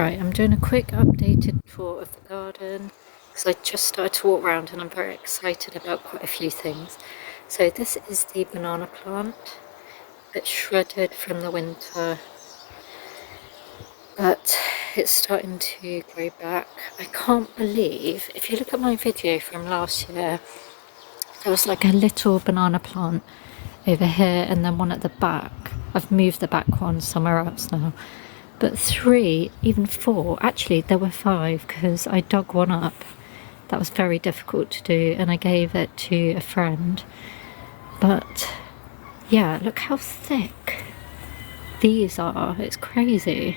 Right, I'm doing a quick updated tour of the garden because I just started to walk around and I'm very excited about quite a few things. So this is the banana plant. It's shredded from the winter, but it's starting to grow back. I can't believe, if you look at my video from last year, there was like a little banana plant over here and then one at the back. I've moved the back one somewhere else now. But 3, even 4, actually there were 5 because I dug one up. That was very difficult to do and I gave it to a friend. But yeah, look how thick these are. It's crazy.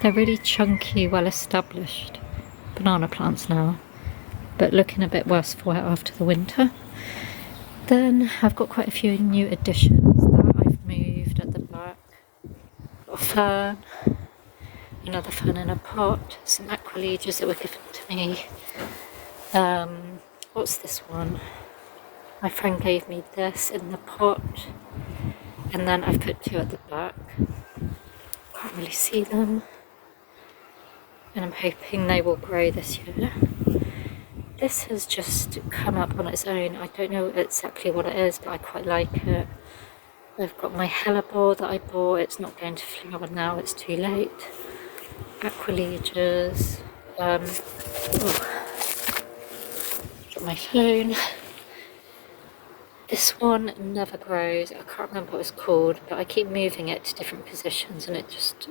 They're really chunky, well established banana plants now, but looking a bit worse for it after the winter. Then I've got quite a few new additions that I've moved at the back. Got a fern, another fern in a pot, some aqualegias that were given to me. What's this one? My friend gave me this in the pot, and then I've put 2 at the back. Can't really see them, and I'm hoping they will grow this year. This has just come up on its own. I don't know exactly what it is, but I quite like it. I've got my hellebore that I bought. It's not going to flower now, it's too late. Aqualegias. Got my phone. This one never grows. I can't remember what it's called, but I keep moving it to different positions and it just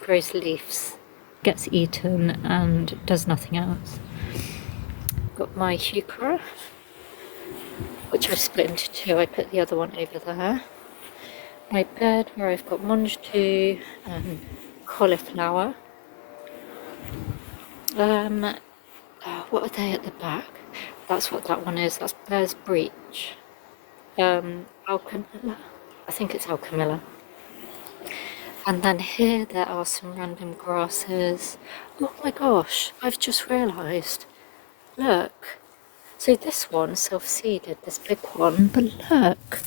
grows leaves, gets eaten and does nothing else. Got my heuchera, which I split into 2. I put the other one over there. My bed where I've got mongetou and cauliflower. What are they at the back? That's what that one is. That's Bear's Breach. Alchemilla. I think it's Alchemilla. And then here there are some random grasses. Oh my gosh, I've just realised. Look. So this one self-seeded, this big one, but look.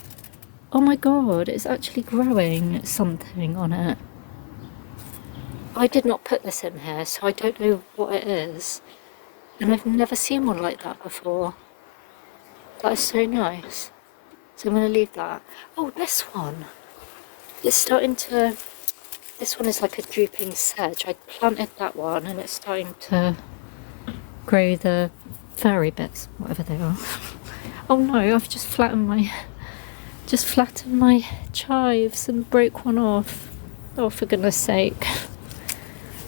Oh my god, it's actually growing something on it. I did not put this in here, so I don't know what it is. And I've never seen one like that before. That is so nice. So I'm going to leave that. Oh, this one. It's starting to... This one is like a drooping sedge. I planted that one and it's starting to grow the furry bits, whatever they are. Oh no, I've just flattened my chives and broke one off. Oh, for goodness sake.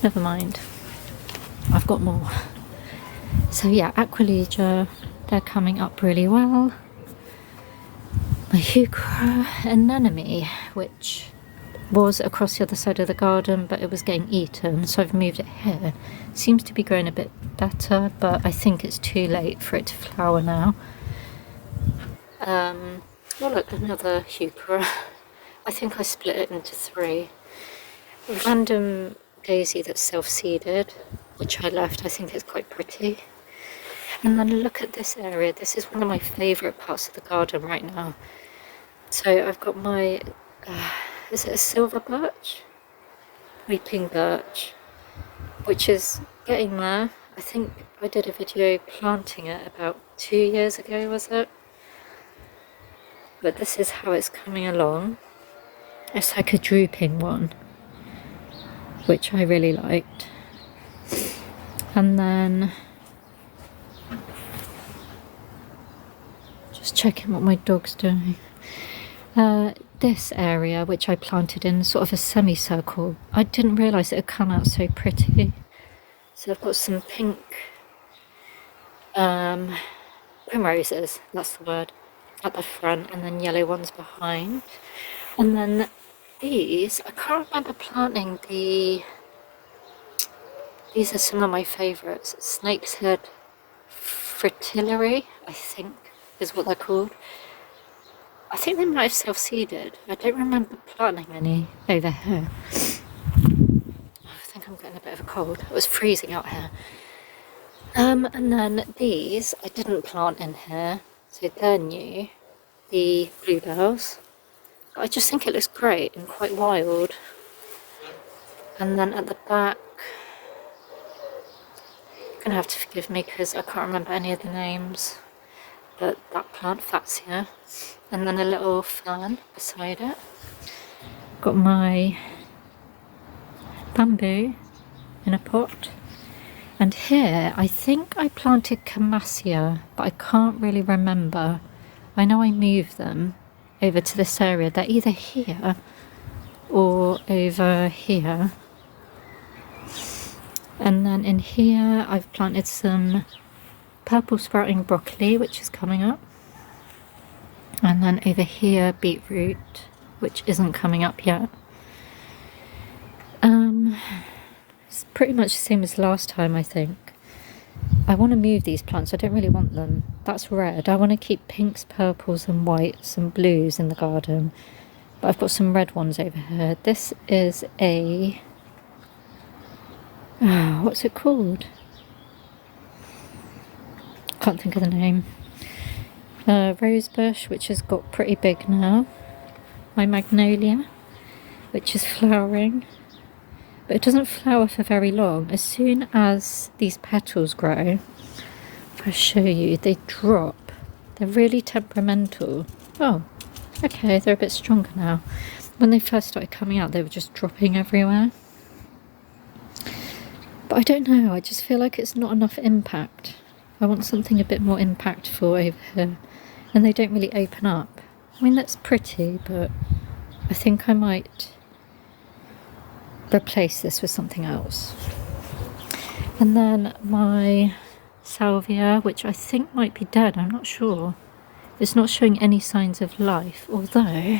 Never mind. I've got more. So yeah, Aqualegia, they're coming up really well. My heuchera anemone, which was across the other side of the garden, but it was getting eaten, so I've moved it here. Seems to be growing a bit better, but I think it's too late for it to flower now. Oh look, another heuchera. I think I split it into 3. A random daisy that's self-seeded, which I left. I think it's quite pretty. And then look at this area. This is one of my favourite parts of the garden right now. So I've got my, is it a silver birch? Weeping birch, which is getting there. I think I did a video planting it about 2 years ago, was it? But this is how it's coming along. It's like a drooping one, which I really liked. And then just checking what my dog's doing. This area, which I planted in sort of a semicircle, I didn't realise it would come out so pretty. So I've got some pink primroses, that's the word, at the front, and then yellow ones behind. And then these, I can't remember planting these are some of my favourites. Snake's Head Fritillary, I think is what they're called. I think they might have self-seeded. I don't remember planting any over here. I think I'm getting a bit of a cold. It was freezing out here. And then these I didn't plant in here, so they're new. The bluebells. I just think it looks great and quite wild. And then at the back, you're going to have to forgive me because I can't remember any of the names, but that plant, Fatsia, and then a little fern beside it. Got my bamboo in a pot. And here, I think I planted Camassia, but I can't really remember. I know I moved them over to this area. They're either here or over here. And then in here, I've planted some purple sprouting broccoli, which is coming up. And then over here, beetroot, which isn't coming up yet. It's pretty much the same as last time, I think. I want to move these plants. I don't really want them. That's red. I want to keep pinks, purples and whites and blues in the garden. But I've got some red ones over here. This is a... what's it called? Can't think of the name. Rosebush, which has got pretty big now. My magnolia, which is flowering. But it doesn't flower for very long. As soon as these petals grow, if I show you, they drop. They're really temperamental. Oh, okay, they're a bit stronger now. When they first started coming out, they were just dropping everywhere. But I don't know, I just feel like it's not enough impact. I want something a bit more impactful over here. And they don't really open up. I mean, that's pretty, but I think I might replace this with something else. And then my salvia, which I think might be dead, I'm not sure. It's not showing any signs of life, although,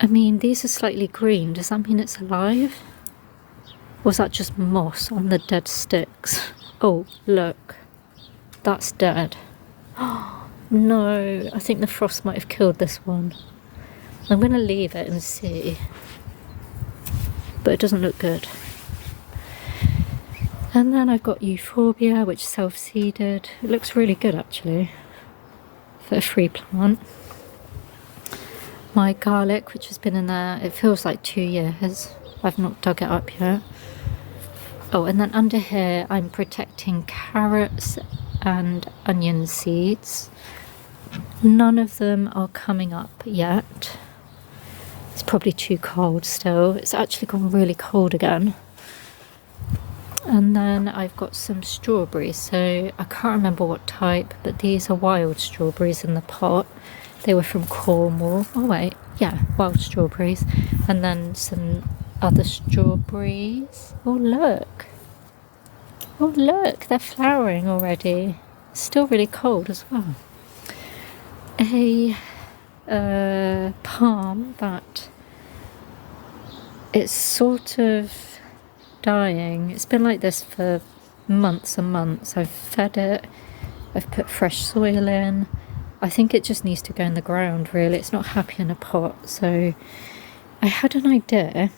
I mean, these are slightly green. Does that mean it's alive? Or is that just moss on the dead sticks? Oh, look, that's dead. No, I think the frost might have killed this one. I'm going to leave it and see. But it doesn't look good. And then I've got euphorbia, which self-seeded. It looks really good actually for a free plant. My garlic, which has been in there, it feels like 2 years. I've not dug it up yet. Oh, and then under here I'm protecting carrots and onion seeds. None of them are coming up yet. It's probably too cold still. It's actually gone really cold again. And then I've got some strawberries. So I can't remember what type, but these are wild strawberries in the pot. They were from Cornwall. Oh wait, yeah, wild strawberries. And then some other strawberries. Oh look. Oh look, they're flowering already. It's still really cold as well. A palm that it's sort of dying. It's been like this for months and months. I've fed it, I've put fresh soil in. I think it just needs to go in the ground really. It's not happy in a pot. So I had an idea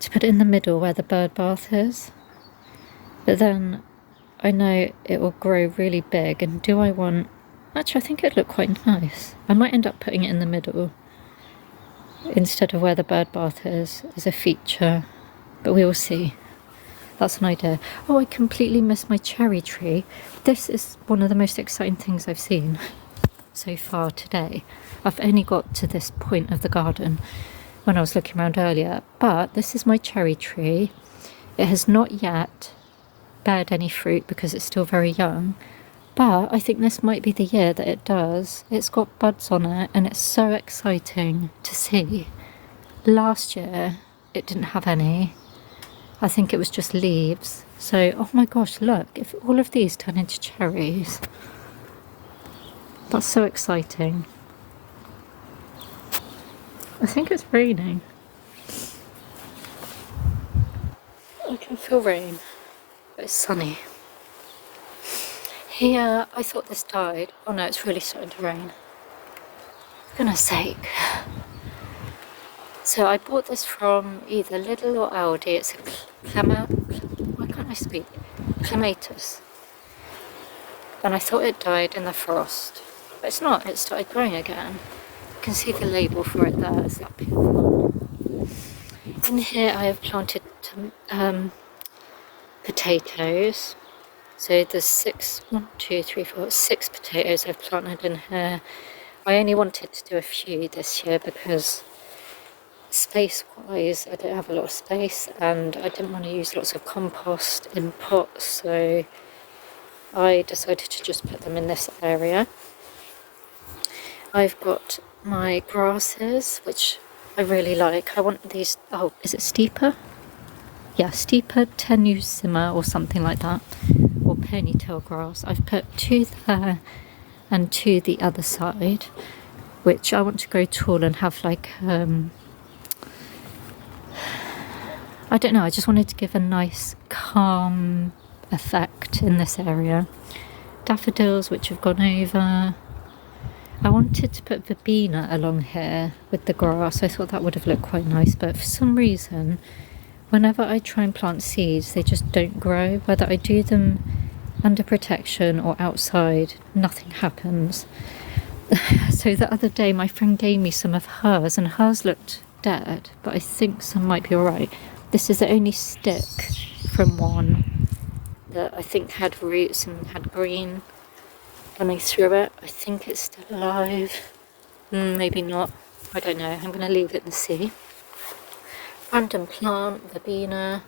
to put it in the middle where the bird bath is, but then I know it will grow really big, and do I want... Actually, I think it'd look quite nice. I might end up putting it in the middle instead of where the bird bath is as a feature, but we will see. That's an idea. Oh, I completely missed my cherry tree. This is one of the most exciting things I've seen so far today. I've only got to this point of the garden when I was looking around earlier, but this is my cherry tree. It has not yet bared any fruit because it's still very young. But I think this might be the year that it does. It's got buds on it and it's so exciting to see. Last year it didn't have any. I think it was just leaves. So, oh my gosh, look, if all of these turn into cherries, that's so exciting. I think it's raining. I can feel rain, but it's sunny. Here, I thought this died. Oh no, it's really starting to rain. For goodness sake. So I bought this from either Lidl or Aldi. It's a why can't I speak? Clematis. And I thought it died in the frost. But it's not, it started growing again. You can see the label for it there, it's that pink one. In here I have planted potatoes. So there's 6 potatoes I've planted in here. I only wanted to do a few this year because space-wise I don't have a lot of space and I didn't want to use lots of compost in pots, so I decided to just put them in this area. I've got my grasses, which I really like. I want these, oh, is it Steeper? Yeah, Steeper tenusima or something like that, or ponytail grass. I've put 2 there and 2 the other side, which I want to grow tall and have like, I don't know, I just wanted to give a nice calm effect in this area. Daffodils, which have gone over. I wanted to put verbena along here with the grass. I thought that would have looked quite nice, but for some reason, whenever I try and plant seeds, they just don't grow. Whether I do them under protection or outside, nothing happens. So the other day, my friend gave me some of hers, and hers looked dead, but I think some might be alright. This is the only stick from one that I think had roots and had green running through it. I think it's still alive. Maybe not. I don't know. I'm going to leave it and see. Random plant, verbena.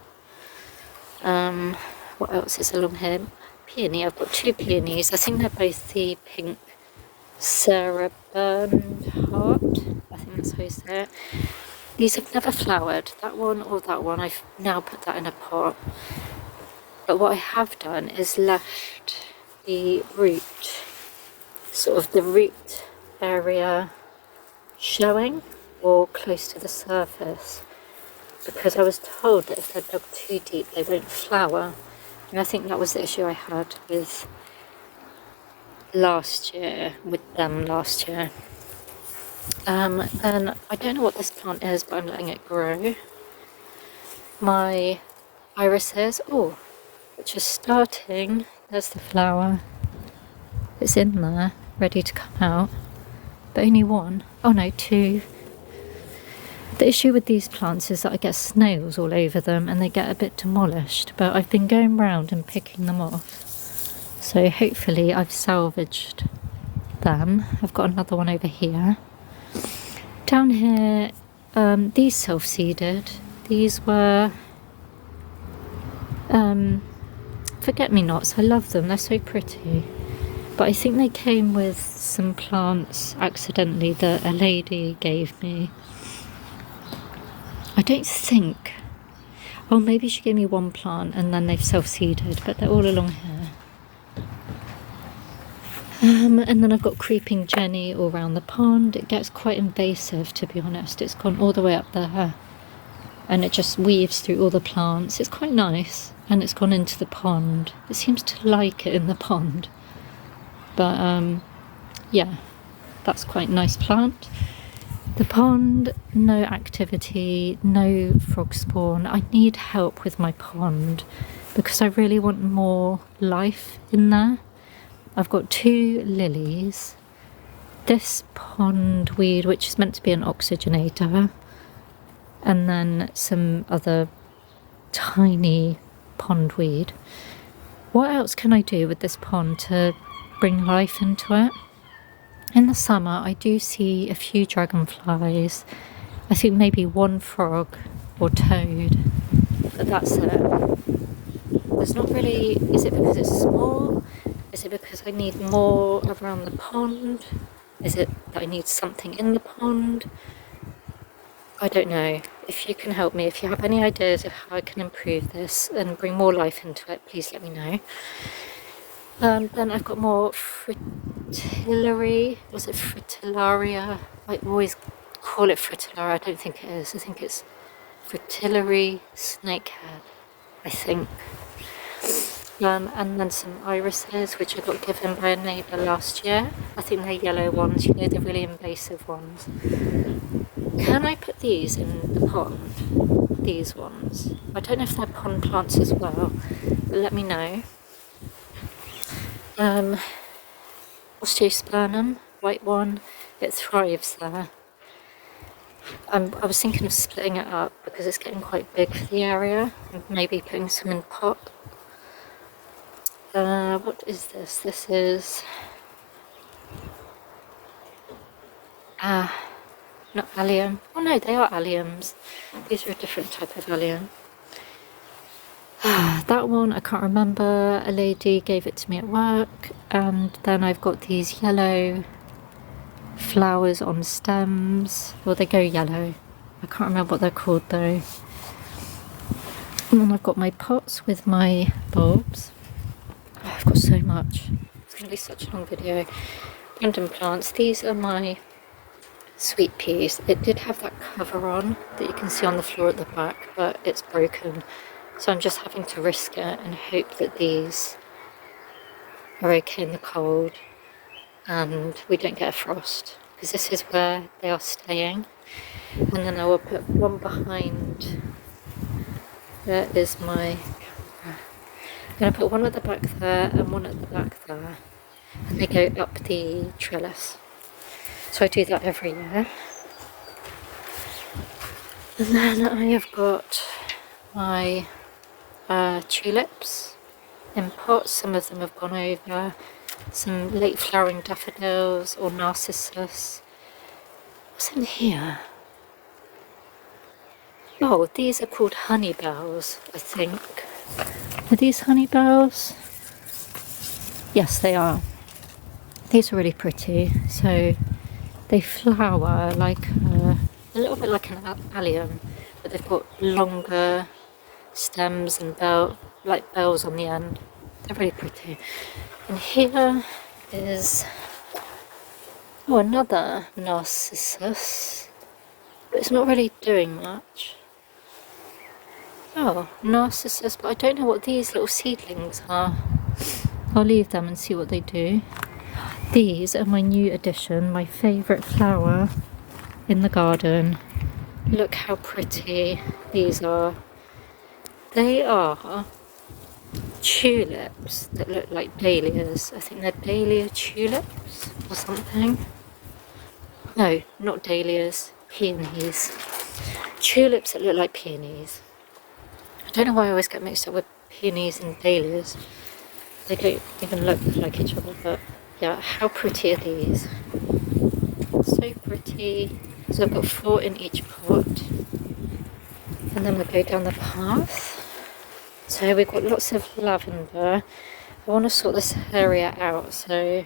What else is along here? Peony. I've got 2 peonies. I think they're both the pink Sarah Bernhardt. I think that's how you say it. These have never flowered. That one or that one. I've now put that in a pot. But what I have done is left the root, sort of the root area showing or close to the surface, because I was told that if they're dug too deep they won't flower, and I think that was the issue I had with them last year. Then I don't know what this plant is, but I'm letting it grow. My irises, oh, which is starting. There's the flower. It's in there, ready to come out. But only 1. Oh no, 2. The issue with these plants is that I get snails all over them and they get a bit demolished. But I've been going round and picking them off. So hopefully I've salvaged them. I've got another one over here. Down here, these self-seeded. These were forget-me-nots. I love them. They're so pretty. But I think they came with some plants accidentally that a lady gave me. I don't think. Oh, maybe she gave me 1 plant and then they've self-seeded, but they're all along here. And then I've got creeping Jenny all around the pond. It gets quite invasive, to be honest. It's gone all the way up there and it just weaves through all the plants. It's quite nice, and it's gone into the pond. It seems to like it in the pond. But yeah, that's quite a nice plant. The pond, no activity, no frog spawn. I need help with my pond because I really want more life in there. I've got 2 lilies, this pondweed, which is meant to be an oxygenator, and then some other tiny pondweed. What else can I do with this pond to bring life into it? In the summer, I do see a few dragonflies. I think maybe 1 frog or toad, but that's it. There's not really, is it because it's small? Is it because I need more around the pond? Is it that I need something in the pond? I don't know. If you can help me, if you have any ideas of how I can improve this and bring more life into it, please let me know. Then I've got more fritillary. Was it fritillaria? I always call it fritillaria. I don't think it is. I think it's fritillary snakehead, I think. And then some irises, which I got given by a neighbour last year. I think they're yellow ones, you know, the really invasive ones. Can I put these in the pond? These ones. I don't know if they're pond plants as well, but let me know. Osteospermum, white one, it thrives there. I was thinking of splitting it up because it's getting quite big for the area, and maybe putting some in pot. What is this? This is not allium. Oh no, they are alliums. These are a different type of allium. That one I can't remember. A lady gave it to me at work, and then I've got these yellow flowers on stems. Well, they go yellow. I can't remember what they're called though. And then I've got my pots with my bulbs. Oh, I've got so much. It's going to be such a long video. London plants. These are my sweet peas. It did have that cover on that you can see on the floor at the back, but it's broken. So I'm just having to risk it and hope that these are okay in the cold and we don't get a frost, because this is where they are staying. And then I will put one behind. There is my camera. I'm going to put one at the back there and one at the back there, and they go up the trellis. So I do that every year. And then I have got my tulips in pots. Some of them have gone over. Some late flowering daffodils or narcissus. What's in here? Oh, these are called honey bells, I think. Are these honey bells? Yes, they are. These are really pretty. So they flower like a little bit like an allium, but they've got longer stems and like bells on the end. They're really pretty. And here is another narcissus, but it's not really doing much. Oh, narcissus, but I don't know what these little seedlings are. I'll leave them and see what they do. These are my new addition, my favourite flower in the garden. Look how pretty these are. They are tulips that look like dahlias. I think they're dahlia tulips or something. No, not dahlias, peonies. Tulips that look like peonies. I don't know why I always get mixed up with peonies and dahlias. They don't even look like each other, but yeah, how pretty are these? So pretty. So I've got 4 in each pot. And then we'll go down the path. So we've got lots of lavender. I want to sort this area out. So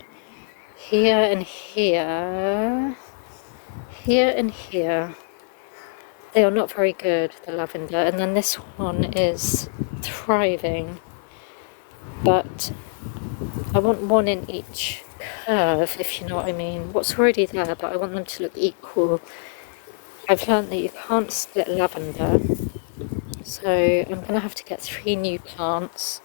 here and here, here and here, they are not very good, the lavender. And then this one is thriving, but I want 1 in each curve, if you know what I mean. What's already there, but I want them to look equal. I've learned that you can't split lavender, so I'm going to have to get 3 new plants.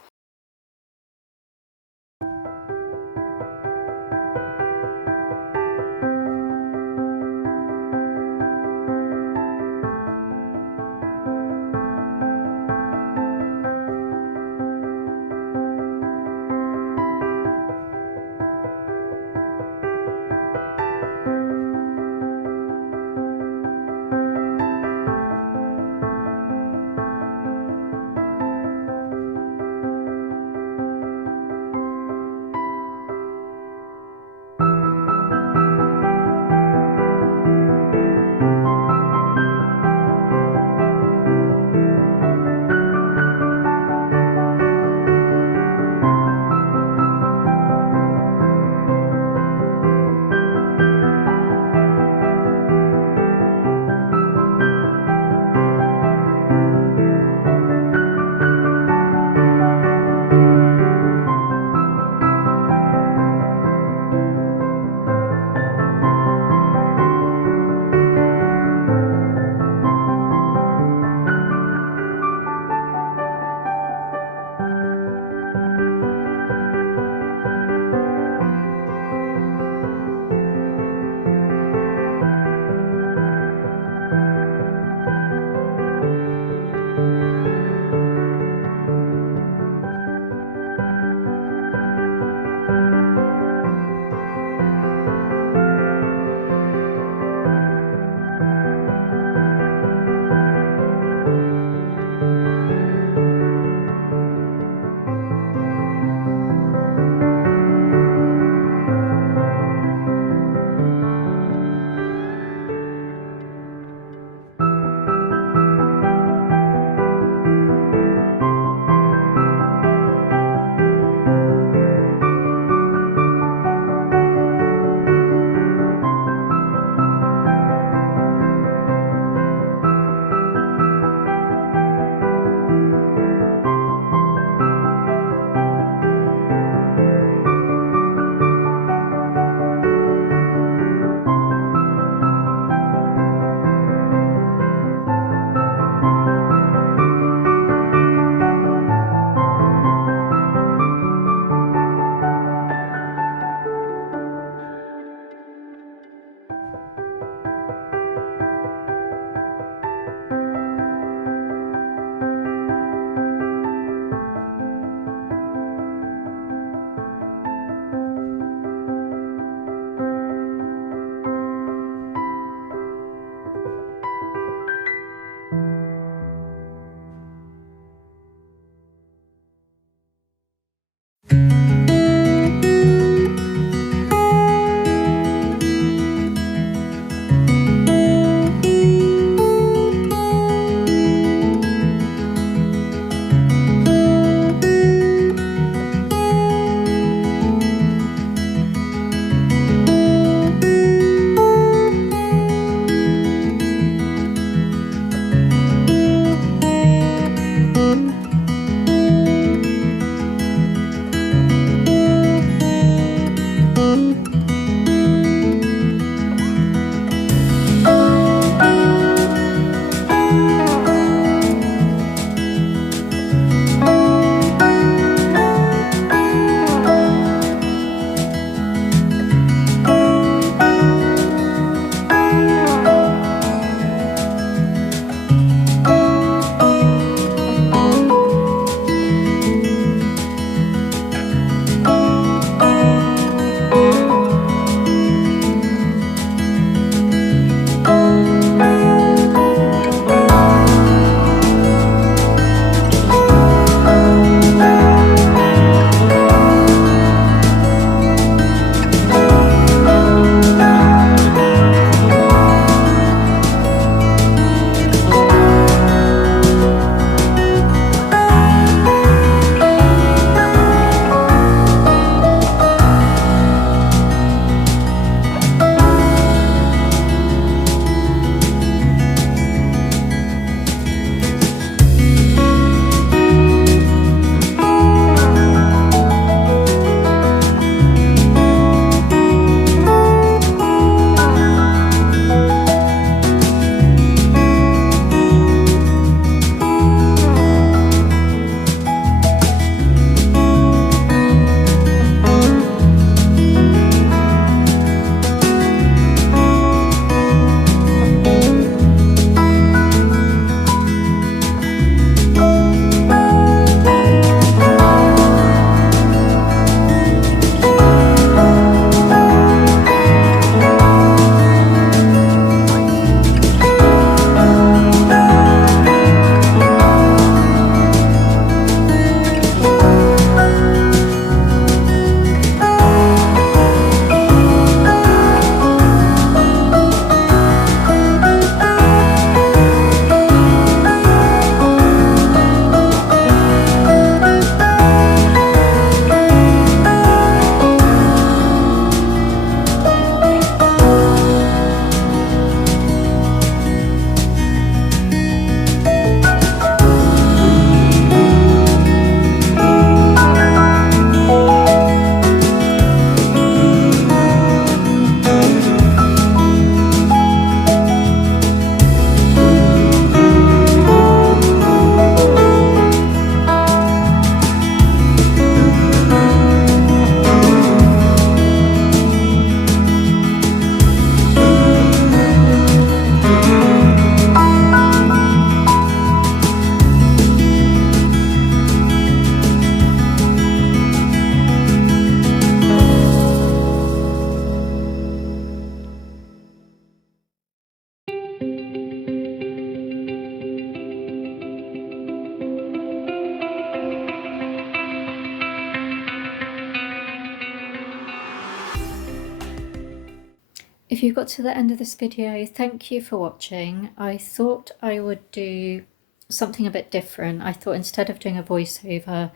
if you got to the end of this video, thank you for watching. I thought I would do something a bit different. I thought instead of doing a voiceover,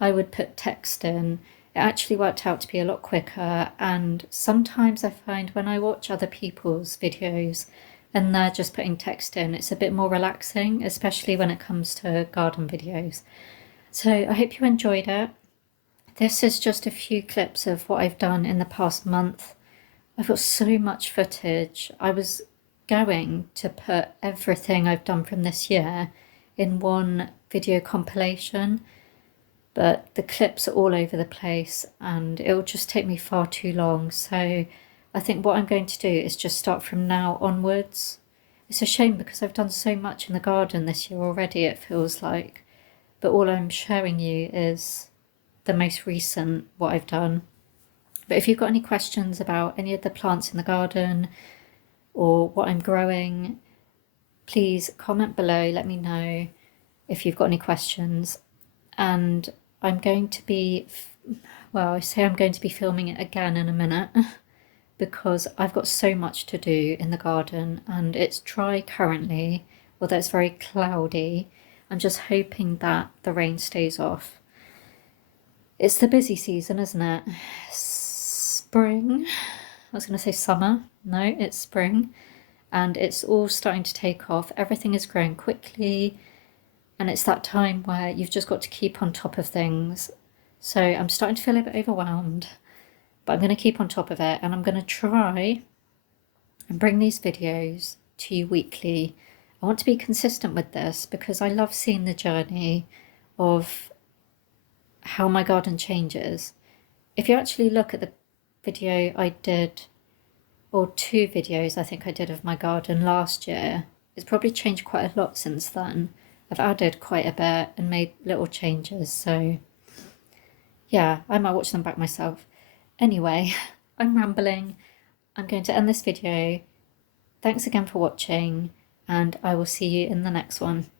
I would put text in. It actually worked out to be a lot quicker, and sometimes I find when I watch other people's videos and they're just putting text in, it's a bit more relaxing, especially when it comes to garden videos. So I hope you enjoyed it. This is just a few clips of what I've done in the past month. I've got so much footage. I was going to put everything I've done from this year in one video compilation, but the clips are all over the place and it'll just take me far too long. So I think what I'm going to do is just start from now onwards. It's a shame because I've done so much in the garden this year already, it feels like, but all I'm showing you is the most recent what I've done. But if you've got any questions about any of the plants in the garden or what I'm growing, please comment below, let me know if you've got any questions. And I'm going to be, well, I say I'm going to be filming it again in a minute because I've got so much to do in the garden and it's dry currently, although it's very cloudy. I'm just hoping that the rain stays off. It's the busy season, isn't it? Spring. I was going to say summer. No, it's spring. And it's all starting to take off. Everything is growing quickly. And it's that time where you've just got to keep on top of things. So I'm starting to feel a bit overwhelmed. But I'm going to keep on top of it. And I'm going to try and bring these videos to you weekly. I want to be consistent with this because I love seeing the journey of how my garden changes. If you actually look at the video I did, or 2 videos I think I did of my garden last year, it's probably changed quite a lot since then. I've added quite a bit and made little changes, so yeah, I might watch them back myself. Anyway, I'm rambling. I'm going to end this video. Thanks again for watching, and I will see you in the next one.